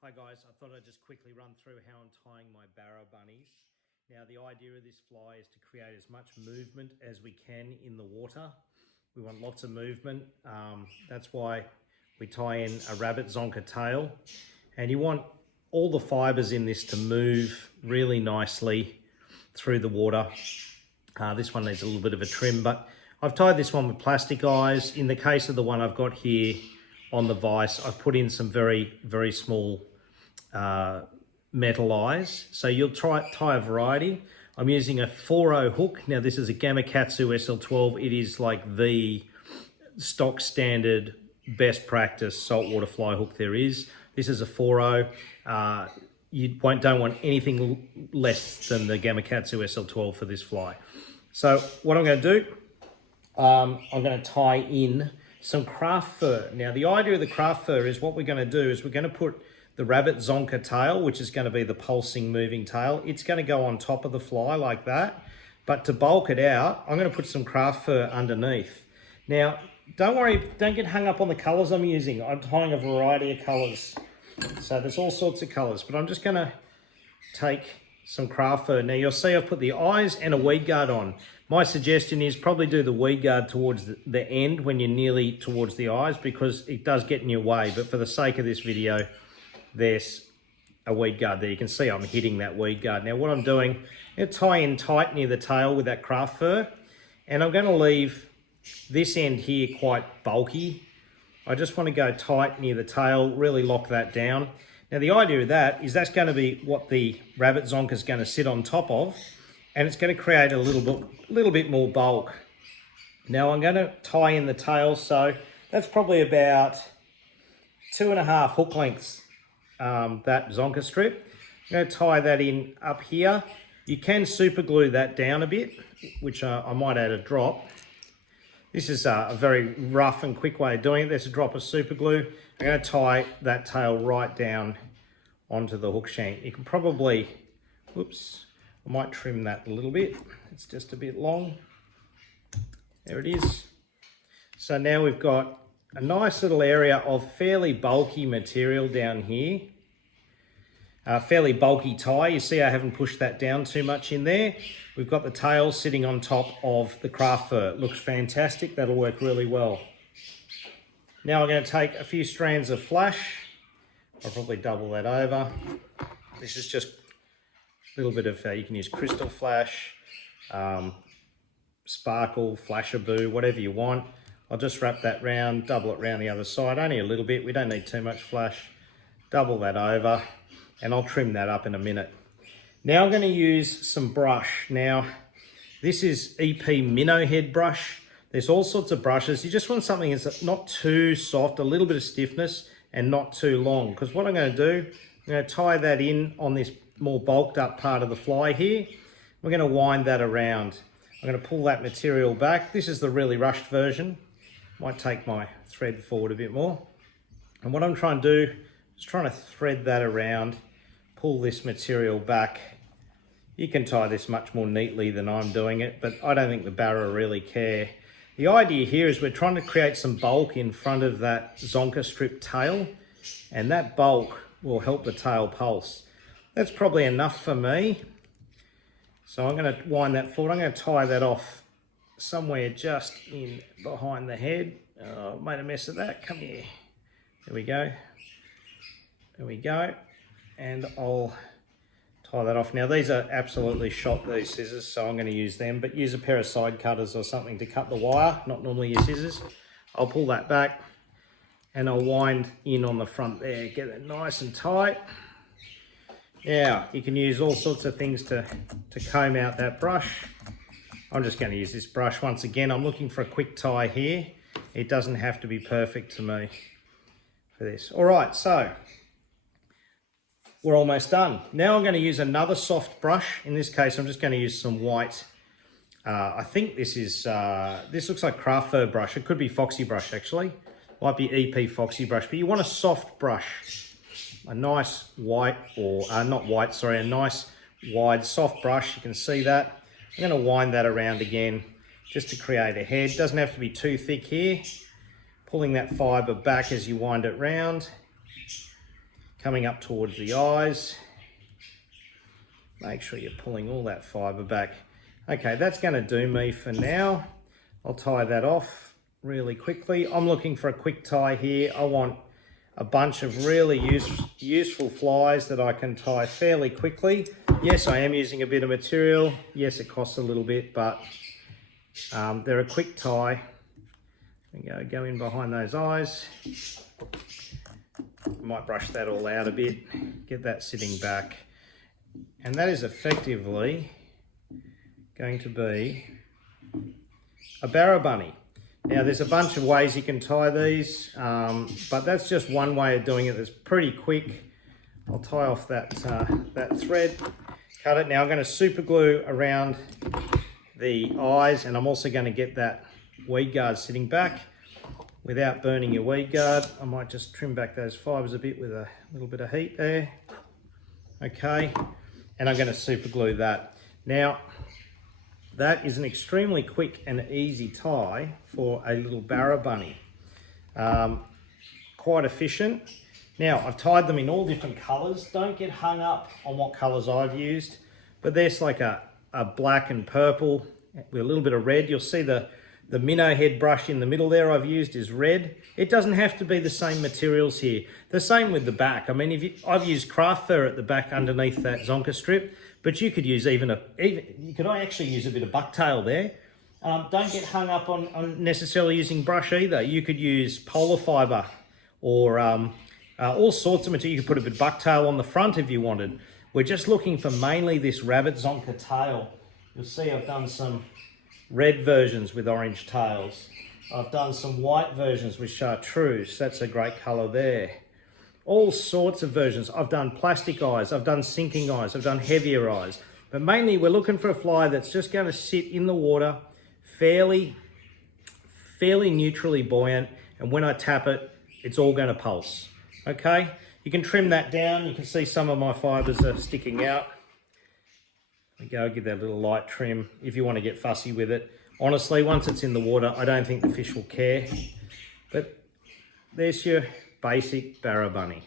Hi guys, I thought I'd just quickly run through how I'm tying my Barra bunnies. Now the idea of this fly is to create as much movement as we can in the water. We want lots of movement. That's why we tie in a rabbit zonker tail. And you want all the fibers in this to move really nicely through the water. This one needs a little bit of a trim, but I've tied this one with plastic eyes. In the case of the one I've got here on the vise, I've put in some very, very small metal eyes. So you'll tie a variety. I'm using a 4.0 hook. Now this is a Gamakatsu SL12. It is like the stock standard, best practice saltwater fly hook there is. This is a 4.0. You don't want anything less than the Gamakatsu SL12 for this fly. So what I'm going to do, I'm going to tie in some craft fur. Now the idea of the craft fur is what we're going to do is we're going to put the rabbit zonker tail, which is going to be the pulsing moving tail. It's going to go on top of the fly like that. But to bulk it out, I'm going to put some craft fur underneath. Now, don't worry, don't get hung up on the colors I'm using. I'm tying a variety of colors. So there's all sorts of colors, but I'm just going to take some craft fur. Now you'll see I've put the eyes and a weed guard on. My suggestion is probably do the weed guard towards the end when you're nearly towards the eyes, because it does get in your way. But for the sake of this video, there's a weed guard there. You can see I'm hitting that weed guard. Now what I'm doing, I'm going to tie in tight near the tail with that craft fur, and I'm going to leave this end here quite bulky. I just want to go tight near the tail, really lock that down. Now the idea of that is that's going to be what the rabbit zonker is going to sit on top of, and it's going to create a little bit more bulk. Now I'm going to tie in the tail, so that's probably about 2.5 hook lengths, that zonker strip. I'm going to tie that in up here. You can super glue that down a bit, which I might add a drop. This is a very rough and quick way of doing it. There's a drop of super glue. I'm going to tie that tail right down onto the hook shank. You can probably, whoops, I might trim that a little bit. It's just a bit long. There it is. So now we've got a nice little area of fairly bulky material down here. Fairly bulky tie. You see I haven't pushed that down too much in there. We've got the tail sitting on top of the craft fur. It looks fantastic. That'll work really well. Now I'm going to take a few strands of flash. I'll probably double that over. This is just a little bit of, you can use crystal flash, sparkle, flashaboo, whatever you want. I'll just wrap that round, double it round the other side, only a little bit. We don't need too much flash. Double that over, and I'll trim that up in a minute. Now I'm going to use some brush. Now, this is EP minnow head brush. There's all sorts of brushes. You just want something that's not too soft, a little bit of stiffness, and not too long. Because what I'm going to do, I'm going to tie that in on this more bulked up part of the fly here. We're going to wind that around. I'm going to pull that material back. This is the really rushed version. Might take my thread forward a bit more. And what I'm trying to do is trying to thread that around, pull this material back. You can tie this much more neatly than I'm doing it, but I don't think the Barra really care. The idea here is we're trying to create some bulk in front of that zonker strip tail, and that bulk will help the tail pulse. That's probably enough for me. So I'm going to wind that forward. I'm going to tie that off somewhere just in behind the head. Oh, I've made a mess of that. Come here. There we go. There we go. And I'll tie that off. Now these are absolutely shot, these scissors, so I'm going to use them, but use a pair of side cutters or something to cut the wire, not normally your scissors. I'll pull that back and I'll wind in on the front there, get it nice and tight. Now, you can use all sorts of things to comb out that brush. I'm just going to use this brush. Once again, I'm looking for a quick tie here. It doesn't have to be perfect to me for this. All right, so we're almost done. Now I'm going to use another soft brush. In this case, I'm just going to use some white. I think this is, this looks like craft fur brush. It could be foxy brush actually. Might be EP foxy brush, but you want a soft brush. A nice white, or not white, sorry, a nice wide soft brush. You can see that. I'm going to wind that around again just to create a head. Doesn't have to be too thick here. Pulling that fibre back as you wind it round. coming up towards the eyes. Make sure you're pulling all that fibre back. Okay, that's going to do me for now. I'll tie that off really quickly. I'm looking for a quick tie here. I want a bunch of really useful flies that I can tie fairly quickly. Yes, I am using a bit of material. Yes, it costs a little bit, but they're a quick tie. Go in behind those eyes. Might brush that all out a bit, get that sitting back. And that is effectively going to be a Barra bunny. Now there's a bunch of ways you can tie these, but that's just one way of doing it that's pretty quick. I'll tie off that thread, cut it. Now I'm going to super glue around the eyes, and I'm also going to get that weed guard sitting back without burning your weed guard. I might just trim back those fibres a bit with a little bit of heat there. Okay, and I'm going to super glue that. Now, that is an extremely quick and easy tie for a little Barra bunny. Quite efficient. Now, I've tied them in all different colours. Don't get hung up on what colours I've used, but there's like a black and purple with a little bit of red. You'll see the minnow head brush in the middle there I've used is red. It doesn't have to be the same materials here. The same with the back. I mean, I've used craft fur at the back underneath that Zonka strip, but you could use you could actually use a bit of bucktail there. Don't get hung up on necessarily using brush either. You could use polar fibre or all sorts of material. You could put a bit of bucktail on the front if you wanted. We're just looking for mainly this rabbit Zonka tail. You'll see I've done some red versions with orange tails. I've done some white versions with chartreuse. That's a great colour there. All sorts of versions. I've done plastic eyes, I've done sinking eyes, I've done heavier eyes. But mainly we're looking for a fly that's just going to sit in the water, fairly neutrally buoyant, and when I tap it, it's all going to pulse. Okay? You can trim that down. You can see some of my fibres are sticking out. There we go, give that a little light trim if you want to get fussy with it. Honestly, once it's in the water, I don't think the fish will care. But there's your basic Barra bunny.